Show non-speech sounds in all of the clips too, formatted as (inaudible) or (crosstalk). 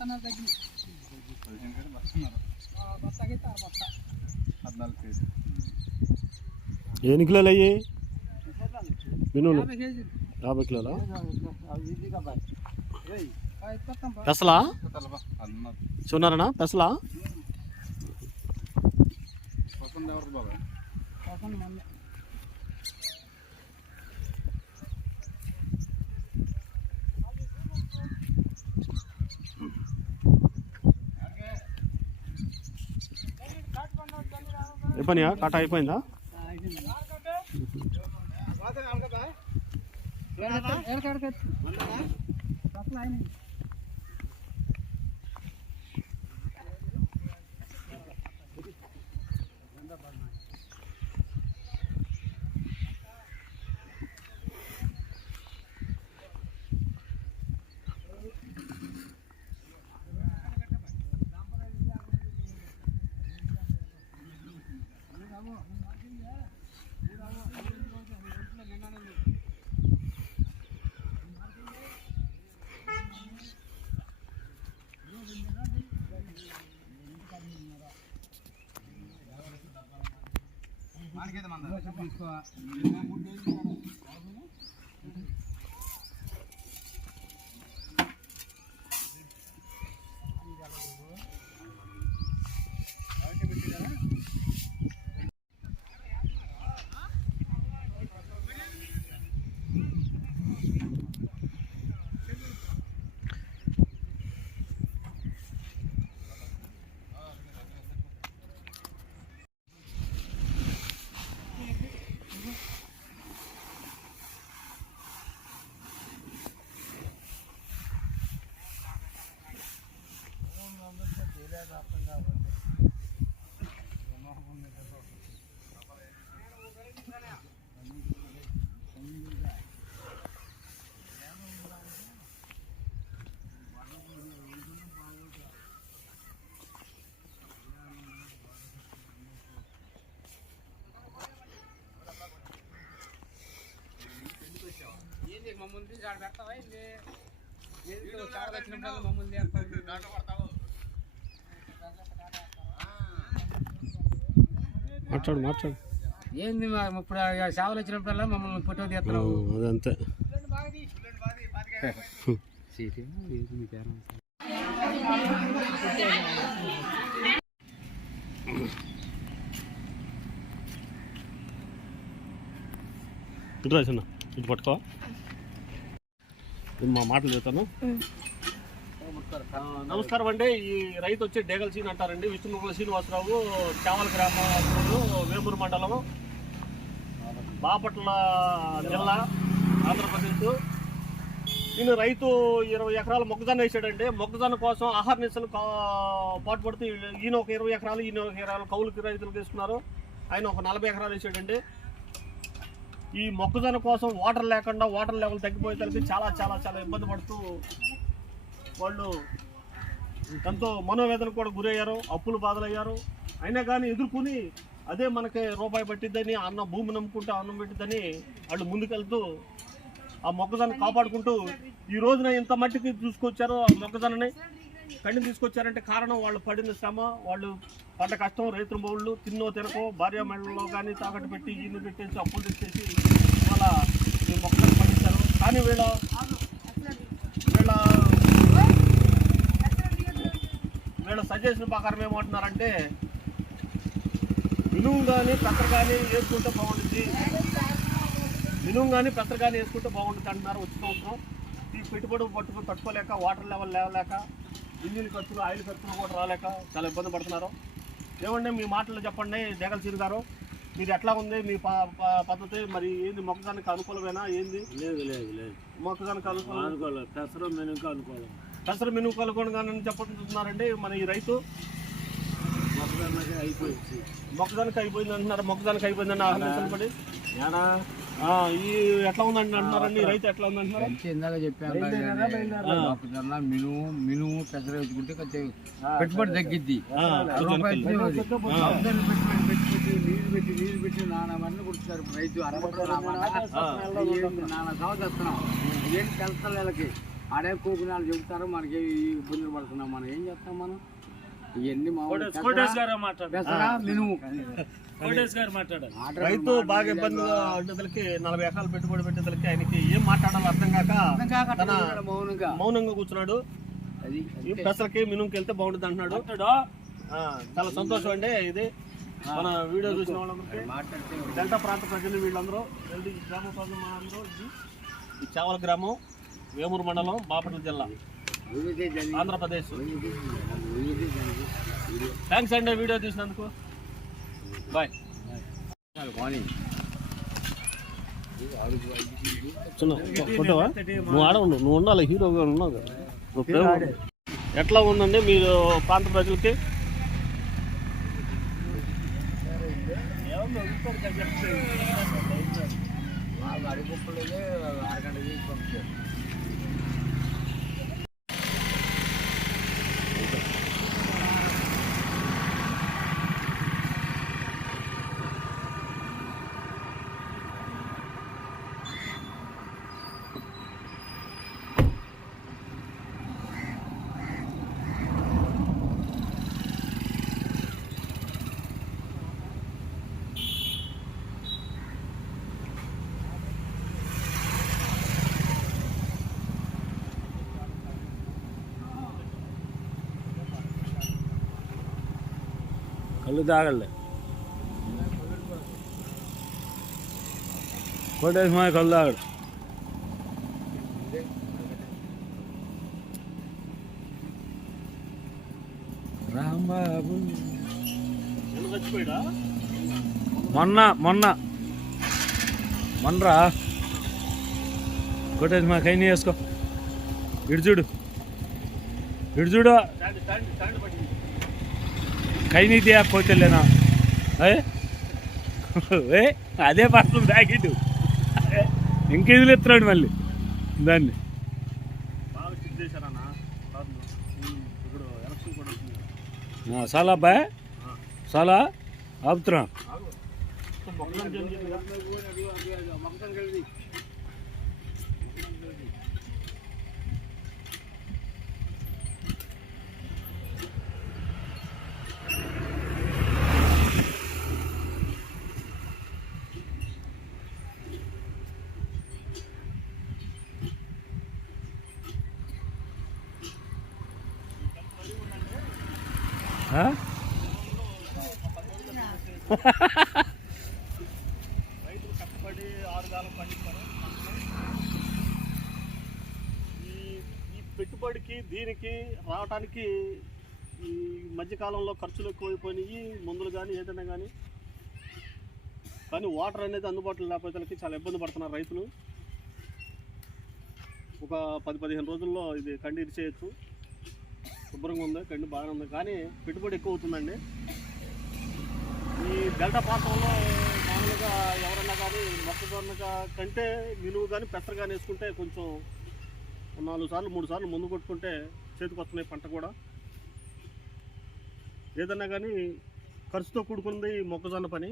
ఆరు బత్త పద్నాలుగు కేజీ ఎన్ని కిలోలు అయ్యి మినుములు. యాభై కిలోలా. పెసలా? చూన్నారనా? పెసలా? పక్కన ఎవరికి బాగా పక్కన మంది అయిపోయినాయా కట్ అయిపోయిందా ఎక్కడికెత్తు అసలు మాట్లాడు మాట్లాడు. ఏంది మా- ఇప్పుడు సేవలు వచ్చినప్పుడల్లా మమ్మల్ని ఫోటో తీస్తున్నావు? అదంతే. ఇటు రా చిన్న ఇటు పట్టుకో. మా మాటలు చెప్తాను. నమస్కారం అండి. ఈ రైతు వచ్చి డేగల్ సీన్ అంటారండి. విష్ణుముఖుల శ్రీనివాసరావు చావల గ్రామంలో వేమూరు మండలం బాపట్ల జిల్లా ఆంధ్రప్రదేశ్. ఈయన రైతు ఇరవై ఎకరాల మొక్కజొన్న వేసాడండి. మొక్కజొన్న కోసం ఆహార నిశలు పాటుపడుతూ ఈయన ఒక ఇరవై ఎకరాలు ఈయన ఒక ఎకరాలు కౌలుకి రైతులు తీసుకున్నారు ఆయన ఒక నలభై ఎకరాలు వేసాడండి. ఈ మొక్కజొన్న కోసం వాటర్ లేకుండా వాటర్ లెవెల్ తగ్గిపోయేసరికి చాలా చాలా చాలా ఇబ్బంది పడుతూ వాళ్ళు ఎంతో మనోవేదన కూడా గురయ్యారు అప్పులు బాధలయ్యారు. అయినా కానీ ఎదుర్కొని అదే మనకి రూపాయి పట్టిద్దని అన్న భూమి నమ్ముకుంటే అన్నం పెట్టిద్దని వాళ్ళు ముందుకెళ్తూ ఆ మొక్కజొన్న కాపాడుకుంటూ ఈ రోజున ఇంత మట్టికి చూసుకొచ్చారో ఆ మొక్కజొన్నని. కండిని తీసుకొచ్చారంటే కారణం వాళ్ళు పడిన శ్రమ వాళ్ళు పడ్డ కష్టం రైతుల బౌళ్ళు తిన్నో తినకో భార్య మెడలో కానీ తాకట్టు పెట్టి ఇల్లు పెట్టేసి అప్పులు తెచ్చేసి వాళ్ళ మొక్కలు పండించారు. కానీ వీళ్ళ వీళ్ళ వీళ్ళ సజెషన్ ప్రకారం ఏమంటున్నారంటే మినుము కానీ పెత్తర కానీ వేసుకుంటే బాగుంటుంది మినుము కానీ పెత్తర కానీ వేసుకుంటే బాగుంటుంది అంటున్నారు వచ్చే సంవత్సరం ఈ పెట్టుబడి పట్టుకుని తట్టుకోలేక వాటర్ లెవెల్ లేవలేక ఇంజిన్ ఖర్చులు ఆయిల్ ఖర్చులు కూడా రాలేక చాలా ఇబ్బంది పడుతున్నారు. ఏమండి మీ మాటలు చెప్పండి దేగల్ గారు. మీరు ఎట్లా ఉంది మీ పద్ధతి? మరి ఏంది మొక్కజొన్నకి అనుకూలమేనా? ఏంది? లేదు లేదు లేదు. మొక్కజొన్నకి అనుకూలం? అనుకోలేదు పెసర మెనుక అనుకోలేదు పెసర మినుము కలుగుకోగానని చెప్పంటున్నారండి మన ఈ రైతు. మొక్కజొన్నకి అయిపోయింది. మొక్కజొన్నకి అయిపోయింది అంటున్నారు మొక్కజొన్నకి అయిపోయిందని పడి ఏడా? ఈ ఎట్లా ఉందండి అంటున్నారండి? ఈ రైతు ఎట్లా మంచి ఇందాక చెప్పాను మొక్కజొన్న మినుము మినుము పెసర వేసుకుంటే కొంచెం పెట్టుబడి తగ్గిద్ది. నీళ్ళు పెట్టి నీళ్ళు పెట్టి నానా కుడుతున్నారు రైతు అరవై నానా సాగు చేస్తున్నాం ఏంటి తెలుస్తాం నెలకి ఆడే కోపినాలు చెబుతారు మనకి ఇబ్బందులు పడుతున్నాం. మనం ఏం చేస్తాం మనం? ఇవన్నీ మామూలు పెసరా మినుము కోటేష్ గారు మాట్లాడారు. ఆర్డర్ రైతు బాగా ఇబ్బందిగా ఉండేదలకి నలభై ఎకరాలు పెట్టుబడి పెట్టేదలకి ఆయనకి ఏం మాట్లాడాలో అర్థం కాక తన మౌనంగా. మౌనంగా కూర్చున్నాడు. పెసలకి మినుంకి వెళ్తే బాగుంటుంది అంటున్నాడు. చాలా సంతోషం అండి ఇది. మన వీడియో చూసిన వాళ్ళందరికీ. డెల్టా ప్రాంత ప్రజలు వీళ్ళందరూ వెళ్ళి ఈ గ్రామ ఈ చావల గ్రామం వేమూరు మండలం బాపట్ల జిల్లా. ఆంధ్రప్రదేశ్. థ్యాంక్స్ అండి వీడియో తీసినందుకు బాయ్ కానీ ఫోటోవా నువ్వు ఆడ ఉండు నువ్వు ఉండాలి హీరోగా ఉన్నావు కదా. ఎట్లా ఉందండి మీరు ప్రాంత ప్రజలకి? అరగంట పంపించారు కళ్ళు తాగలే కోటేష్ మా కళ్ళు తాగడు రాంబాబు ఎందుకు చచ్చిపోయాడా మొన్న మొన్న మొన్నరా కోటేష్ మా కైని వేసుకో ఇటు చూడు ఇటు చూడు తీయా కోతలేనా? ఏ? అదే పడుతుంది ప్యాకెట్. ఇంకెదులు ఎత్తున్నాడు మళ్ళీ. దాన్ని. చాలా అబ్బాయి చాలా ఆపుతున్నా మొత్తం మొక్కజొన్న చేను చేనుగా. మొత్తం కలిసి ఆ? రైతులు కష్టపడి ఆరుగాలం పండిస్తారు ఈ ఈ పెట్టుబడికి దీనికి రావటానికి ఈ మధ్యకాలంలో ఖర్చులు ఎక్కువైపోయినాయి. మందులు కానీ ఏదైనా కానీ కానీ వాటర్ అనేది అందుబాటులో లేకపోతే చాలా ఇబ్బంది పడుతున్నారు రైతులు. ఒక పది పదిహేను రోజుల్లో ఇది కండి చేయొచ్చు శుభ్రంగా ఉంది కండి బాగానే ఉంది. కానీ పెట్టుబడి ఎక్కువ అవుతుందండి. ఈ డెల్టా ప్రాంతంలో మామూలుగా ఎవరన్నా కానీ మొక్కజొన్నగా కంటే మినువు కానీ పెసర కానీ వేసుకుంటే కొంచెం నాలుగు సార్లు మూడు సార్లు ముందు కొట్టుకుంటే చేతికి వస్తున్నాయి పంట కూడా. ఏదన్నా కానీ ఖర్చుతో కూడుకుంది ఈ మొక్కజొన్న పని.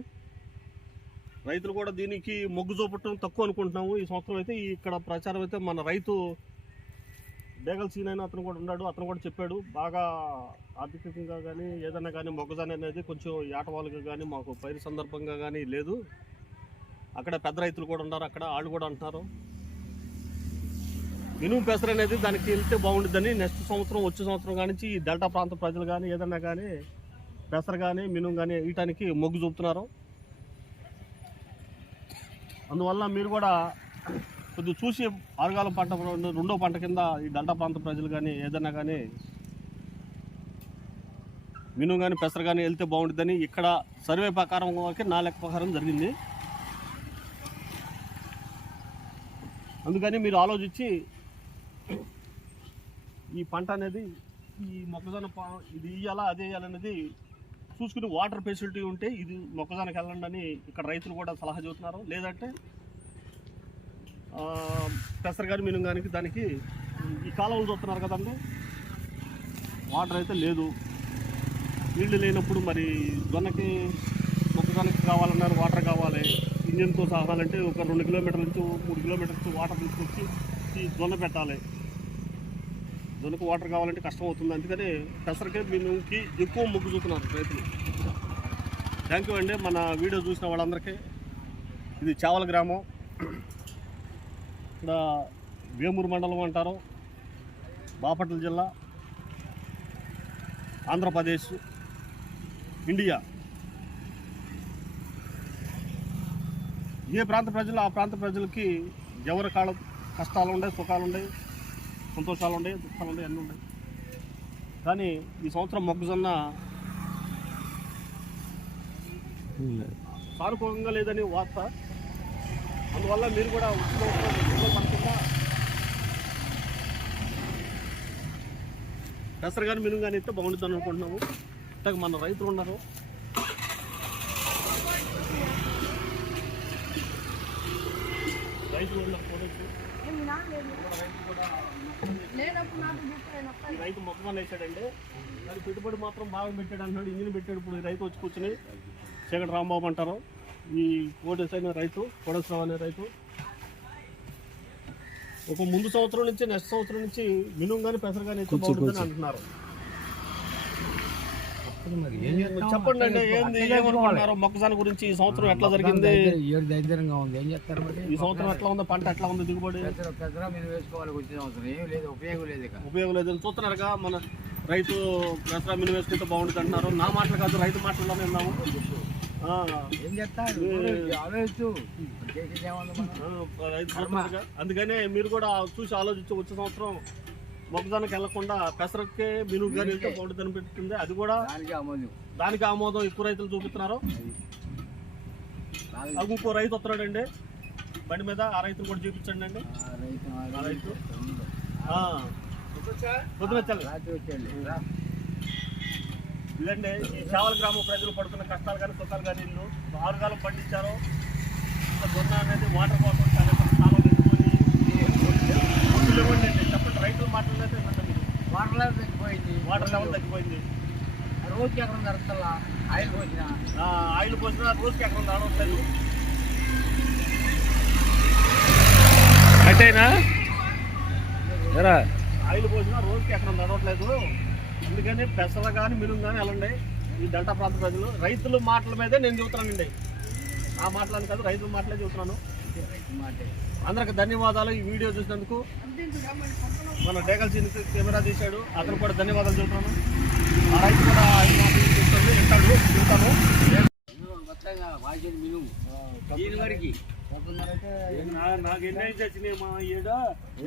రైతులు కూడా దీనికి మొగ్గు చూపటం తక్కువ అనుకుంటున్నాము. ఈ సంవత్సరం అయితే ఇక్కడ ప్రచారం అయితే మన రైతు బేగల్ సీన్ అయిన అతను కూడా ఉన్నాడు అతను కూడా చెప్పాడు. బాగా ఆర్థికంగా కానీ ఏదైనా కానీ మొక్కజొన్న అనేది కొంచెం ఏటవాలుగా కానీ మాకు పైరు సందర్భంగా కానీ లేదు. అక్కడ పెద్ద రైతులు కూడా ఉన్నారు అక్కడ వాళ్ళు కూడా అంటున్నారు. మినుము పెసర అనేది దానికి వెళ్తే బాగుంటుందని నెక్స్ట్ సంవత్సరం వచ్చే సంవత్సరం కానీ ఈ డెల్టా ప్రాంత ప్రజలు కానీ ఏదన్నా కానీ పెసర కానీ మినుము కానీ వేయటానికి మొగ్గు చూపుతున్నారు. అందువల్ల మీరు కూడా కొద్దిగా చూసి ఆరుగాలం పంట రెండో పంట కింద ఈ డెల్టా ప్రాంత ప్రజలు కానీ ఏదైనా కానీ మినుము కానీ పెసర కానీ వెళ్తే బాగుంటుందని ఇక్కడ సర్వే ప్రకారం నా లెక్క ప్రకారం జరిగింది. అందుకని మీరు ఆలోచించి ఈ పంట అనేది ఈ మొక్కజొన్న ఇది ఇయ్యాలా అదే ఇయ్యాలనేది చూసుకుని వాటర్ ఫెసిలిటీ ఉంటే ఇది మొక్కజొన్నకి వెళ్ళండి అని ఇక్కడ రైతులు కూడా సలహా చెబుతున్నారు. లేదంటే పెసర కానీ మినుము కానీ దానికి ఈ కాలువలు చూస్తున్నారు కదండి వాటర్ అయితే లేదు. నీళ్ళు లేనప్పుడు మరి జొన్నకి మొక్కజొన్నకి కావాలన్నారు వాటర్ కావాలి. ఇంజన్తో సాగాలంటే ఒక రెండు కిలోమీటర్ల నుంచి మూడు కిలోమీటర్ల నుంచి వాటర్ తీసుకొచ్చి ఈ జొన్న పెట్టాలి. జొన్నకు వాటర్ కావాలంటే కష్టం అవుతుంది. అందుకని పెసరకే మినుముకి ఎక్కువ మొగ్గు చూస్తున్నారు రైతులు. థ్యాంక్ యూ అండి. మన వీడియో చూసిన వాళ్ళందరికీ. ఇది చావల గ్రామం. వేమూరు మండలం అంటారు. బాపట్ల జిల్లా. ఆంధ్రప్రదేశ్. ఇండియా. ఏ ప్రాంత ప్రజలు ఆ ప్రాంత ప్రజలకి ఎవరి కాళ్ళ కష్టాలు ఉన్నాయి సుఖాలు ఉన్నాయి సంతోషాలు ఉన్నాయి దుఃఖాలు ఉన్నాయి అన్నీ ఉన్నాయి కానీ ఈ సంవత్సరం మొక్కజొన్న సానుకూలంగా లేదని వార్త. అందువల్ల మీరు కూడా పడకుండా పెసర కానీ మినుము కానీ ఇస్తే బాగుంటుంది అనుకుంటున్నాము. ఇంతకు మన రైతులు ఉన్నారు. రైతులు ఫోటోస్ రైతు మొత్తం వేసాడండి. దాని పెట్టుబడి మాత్రం బాగా పెట్టాడు అన్నాడు ఇంజిన్ పెట్టాడు ఇప్పుడు రైతు వచ్చి కూర్చుని. చీకటి రాంబాబు అంటారు. ఈ కోటేశ్ అయిన రైతు కోటేశ్వరరావు అనే రైతు. ఒక ముందు సంవత్సరం నుంచి నెక్స్ట్ సంవత్సరం నుంచి మినుము కానీ పెసరు కానీ బాగుంటుందని అంటున్నారు. చెప్పండి అండి ఏంది ఏమనుకుంటున్నారు? మొక్కజొన్న గురించి ఈ సంవత్సరం ఎట్లా జరిగింది? ఏడు దరిద్రంగా ఉంది. ఏం చేస్తారు మరి? ఈ సంవత్సరం ఎట్లా ఉంది? పంట ఎట్లా ఉంది? దిగుబడి? పెసర పెసర మీరు వేసుకోవాలి వచ్చిన అవసరం. ఏం లేదు ఉపయోగం లేదు ఇక. ఉపయోగం లేదు. చూస్తున్నారుగా మన రైతు దసరా మినుము వేసుకుంటే బాగుంటుంది అంటున్నారు. నా మాటలు కాదు రైతు మాటల్లోనే ఉన్నాము ఆ, ఏం చేస్తారు? ఆలోచించు. అందుకనే మీరు కూడా చూసి ఆలోచించి వచ్చే సంవత్సరం మొక్కజొన్నకి వెళ్ళకుండా పెసరకే మినుము కానీ వెళ్తే బాగుంటుంది అనిపిస్తుంది అది కూడా దానికి ఆమోదం. ఎక్కువ రైతులు చూపిస్తున్నారు. ఇంకో రైతు వస్తున్నాడండి. బండి మీద ఆ రైతులు కూడా చూపించండి అండి. ఆ రైతు. ఇదండి ఈ చావల గ్రామ ప్రజలు పడుతున్న కష్టాలు కానీ సుఖాలు కానీ ఇల్లు ఆరుగాలం పండించారు. దొన్న అనేది వాటర్ చాలా కాలం పెట్టుకొని ఇవ్వండి. చెప్పండి రైతులు. వాటర్ లెవెల్ తగ్గిపోయింది వాటర్ లెవెల్ తగ్గిపోయింది రోజుకి జరుగుతుందా ఆయిల్ పోసిన ఆ, ఆయిల్ పోసిన రోజుకి ఆయిల్ పోసిన రోజుకి అందుకని పెసలు కానీ మినుము కానీ వెళ్ళండి. ఈ డెల్టా ప్రాంత ప్రజలు రైతుల మాటల మీదే నేను చెబుతున్నానండి. ఆ మాటలని కాదు రైతుల మాటలే చెబుతున్నాను. రైతు మాటే. అందరికి ధన్యవాదాలు ఈ వీడియో చూసినందుకు. మన డేగల్ సీన్ కెమెరా తీశాడు అతను కూడా ధన్యవాదాలు చెబుతున్నాను. ఆ రైతు కూడా చూస్తాడు వరకు. నాకు ఎన్ని అయితే వచ్చినాయి మా ఏడు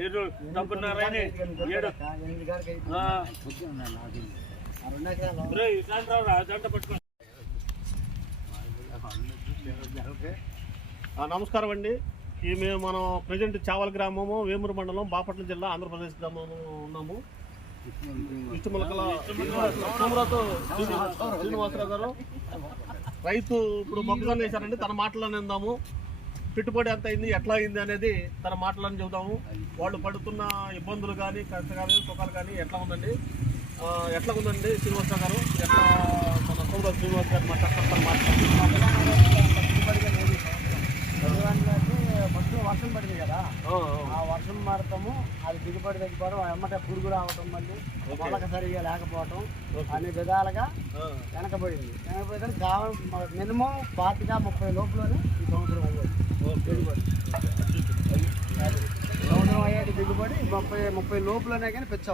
ఏడు డబ్బున్నారని ఏడు. ఎనిమిది గారికి అయితే ఆ, పొద్దున్న నాకు ఆ రెండు ఎకరాలు ఒరేయ్, ఇట్లాంటి రావురా, జంట పట్టుకో. నమస్కారం అండి. ఈ మేము మనం ప్రజెంట్ చావల గ్రామము వేమూరు మండలం బాపట్ల జిల్లా ఆంధ్రప్రదేశ్ గ్రామంలో ఉన్నాము. ఇష్టములకల శ్రీనివాసరావు గారు. రైతు ఇప్పుడు మొక్కజొన్న వేశారండి తన మాటలను ఇందాము పెట్టుబడి ఎంత అయింది ఎట్లా అయింది అనేది తన మాటలను చెబుదాము. వాళ్ళు పడుతున్న ఇబ్బందులు కానీ కష్టకాలు సుఖాలు కానీ ఎట్లా ఉందండి? ఎట్లా ఉందండి శ్రీనివాసరావు గారు? ఎట్లా మన సోమరాజు శ్రీనివాస్ గారు మాట్లాడతారు? మాట్లాడుతున్నారు ఫస్ట్ వర్షం పడింది కదా ఆ వర్షం పడతాము అది దిగుబడి తగ్గిపోవడం ఎమ్మటే పురుగు రావటం మళ్ళీ మొలక సరిగా లేకపోవటం అన్ని విధాలుగా వెనకబడింది. వెనకబోయేదానికి కావాలి మినిమం పాతిక ముప్పై లోపలనే ఈ సంవత్సరం దిగుబడి. సంవత్సరం అయ్యేది దిగుబడి ముప్పై ముప్పై లోపలనే కానీ పెచ్చ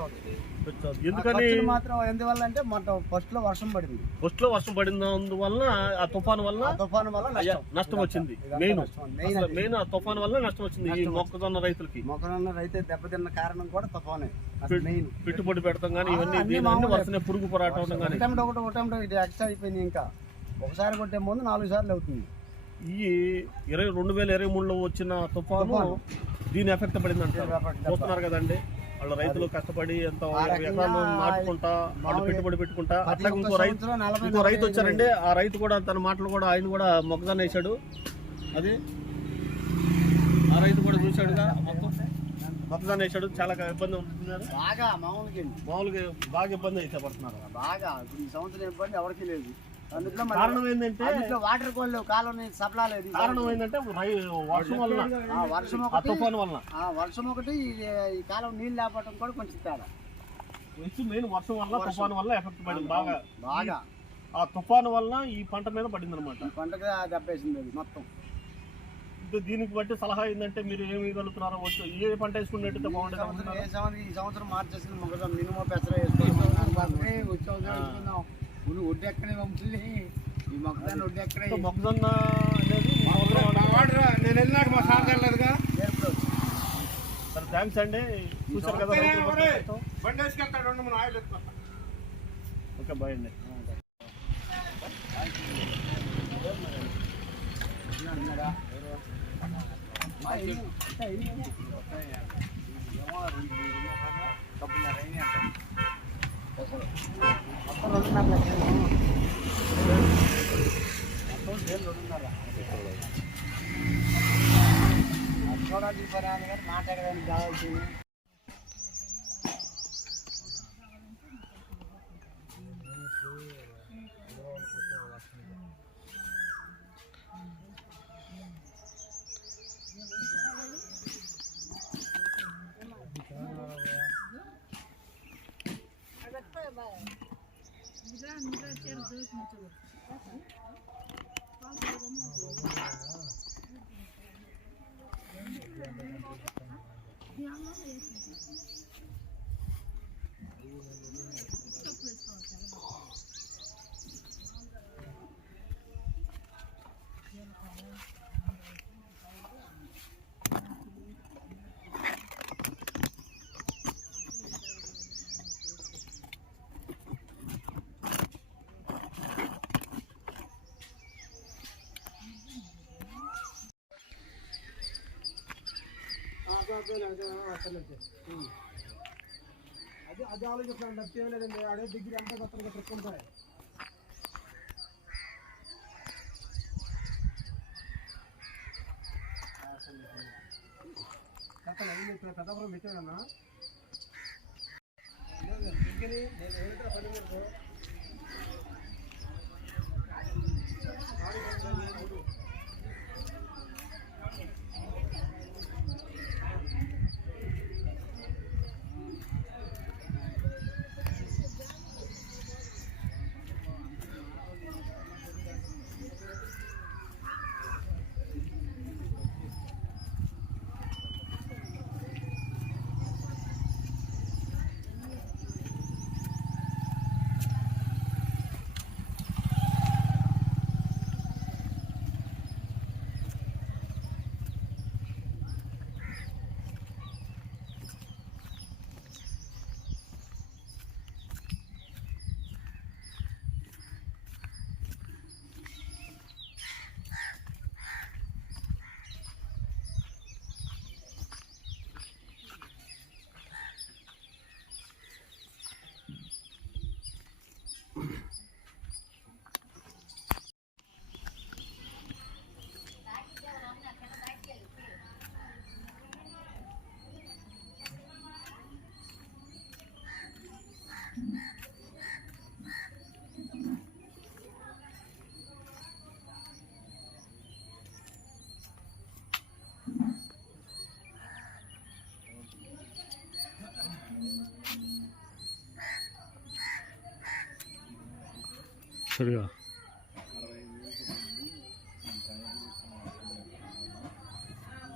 అవుతుంది ఎందుకని మాత్రం ఎందువల్ల అంటే మన ఫస్ట్లో వర్షం పడింది. ఫస్ట్లో వర్షం పడినందువల్ల ఆ తుఫాను వల్ల తుఫాను వల్ల నష్టం. నష్టం వచ్చింది. మెయిన్. మెయిన్ ఆ తుఫాను వల్ల నష్టం వచ్చింది. ఈ మొక్కజొన్న రైతులకి. మొక్కనున్న రైతే దెబ్బతిన్న కారణం కూడా తుఫానే. పెట్టుబడి పెడతాం కానీ ఇవన్నీ. వరుసనే పురుగు పోరాటం ఒకటి ఒకటేమిటి ఇది ఎక్స్ట్రా అయిపోయింది ఇంకా. ఒకసారి కొట్టే ముందు నాలుగు సార్లు అవుతుంది. ఈ ఇరవై రెండు వేల ఇరవై మూడులో వచ్చిన తుఫాను. దీని ఎఫెక్ట్ పడింది అంటారు. చూస్తున్నారు కదండి. వాళ్ళ రైతులు కష్టపడి ఎంత ఎకరాలు నాటుకుంటా వాళ్ళు పెట్టుబడి పెట్టుకుంటా అట్లా ఇంకో రైతు ఇంకో రైతు వచ్చారండి ఆ రైతు కూడా తన మాటలు కూడా ఆయన కూడా మొక్కజొన్న వేసాడు అది ఆ రైతు కూడా చూశాడుగా. మొత్తం మొక్కజొన్న వేసాడు చాలా ఇబ్బంది ఉంటున్నారు బాగా మామూలుగా మామూలుగా బాగా ఇబ్బంది అయితే పడుతున్నారు. బాగా ఈ సంవత్సరం ఇబ్బంది ఎవరికి లేదు. కారణం ఏంటంటే వాటర్ లేవు కాలం సప్లా లేదు కారణం ఏంటంటే వర్షం వల్ల ఆ వర్షం ఒకటి తుఫాను వల్ల ఆ వర్షం ఒకటి ఈ- కాలం నీళ్ళు లేపటం కూడా కొంచెం తేడా. మెయిన్ వర్షం వల్ల తుఫాను వల్ల ఎఫెక్ట్ పడింది బాగా. బాగా. ఆ తుఫాను వల్ల ఈ పంట మీద పడింది అనమాట పంటకు దెబ్బేసింది అది మొత్తం. దీనికి బట్టి సలహా ఏంటంటే మీరు ఏమి ఇవ్వగలుగుతున్నారో వచ్చి ఏ పంట వేసుకున్నట్టయితే ఈ బాగుంటుంది ఈ సంవత్సరం మార్చేసిన మొక్కజొన్న మినిమం పెసర వేసుకుంటున్నాం (laughs) ఒడ్డు ఎక్కడే పంపుతుంది ఈ మొక్కదాన్ని ఒడ్డు ఎక్కడే సో మొక్కజొన్న అనేది ఈ సంవత్సరం వాడ- నేను వెళ్ళినాక మా సార్ వెళ్ళలేదుగా సరే థ్యాంక్స్ అండి. చూసారు కదా రైతుల మొత్తం. బండి వేసుకెళ్తాడు రెండు మూడు ఆయిల్ ఎత్తుకొస్తా. ఓకే బాయ్ అండి. మొత్తం రెండున్నర మొత్తం అని కానీ మాట్లాడడానికి కావాల్సింది. అది అది ఆలోచిస్తాను తప్ప లేదండి ఆడే దగ్గర ఎంత కొత్తగా పెట్టుకుంటాయి పెద్దపురం పెట్టాడన్నా పెట్టానన్నా నేను ఎవరితో పని లేదు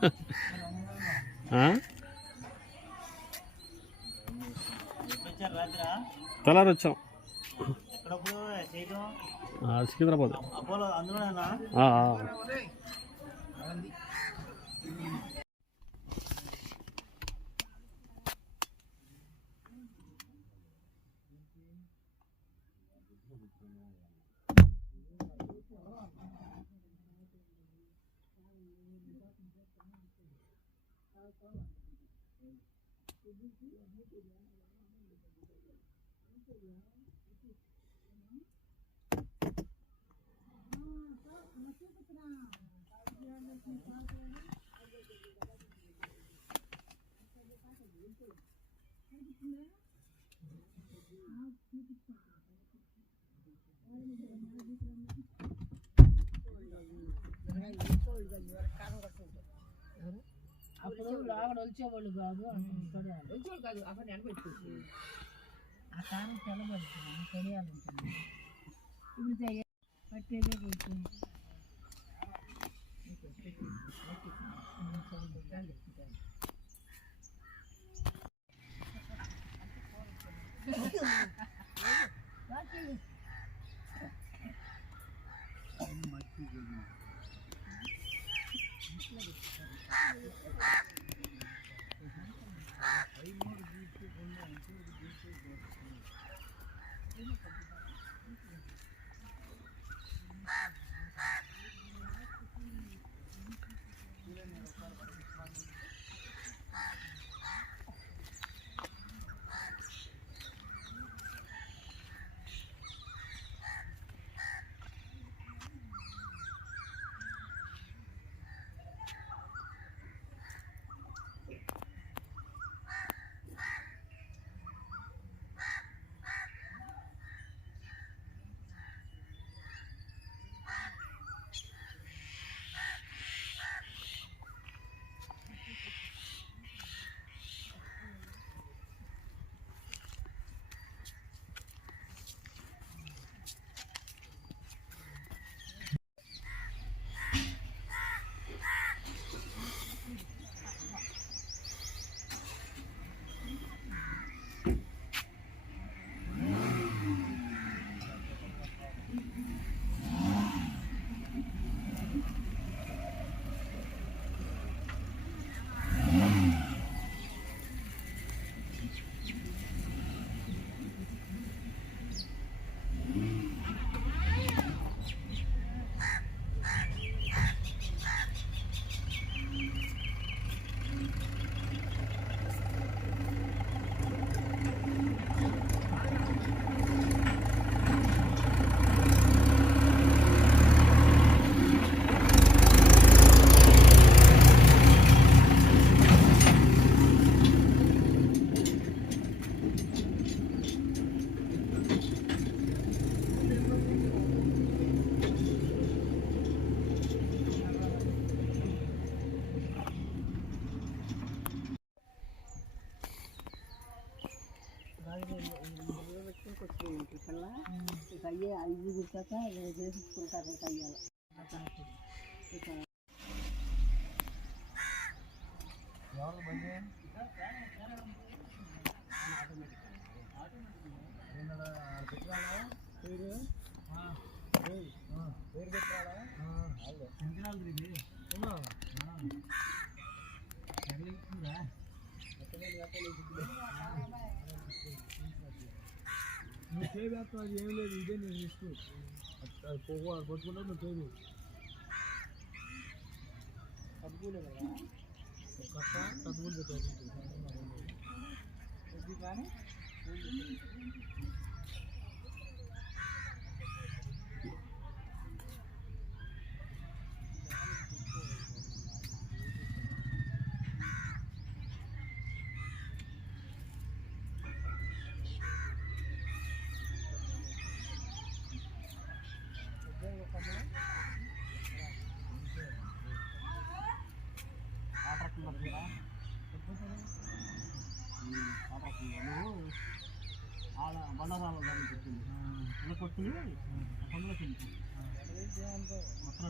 (laughs) ఆ? తెల్లారి వచ్చాం. సికింద్రాబాద్. అప్పుడు లోపల వచ్చేవాళ్ళు కాదు వచ్చేవాళ్ళు కాదు అక్కడ నిలబెట్టు ఆ కారం తెల్లబడుతుంది తెలియాలంటుంది ఇప్పుడు తెగ- పట్టేదే కొంచెం ఇక ఐదు గుర్తాక చేసుకుంటారు ఇక అయ్యాలి ఇక ఏం లేదు ఇదే నేను ఇస్తూ పట్టుకుంటా నువ్వు చేయదు కట్ట తగ్గులు కానీ ఆడ బండరాల దాన్ని పెట్టింది ఇలా కొట్టుకుని పండుగ తింటాం మొత్తం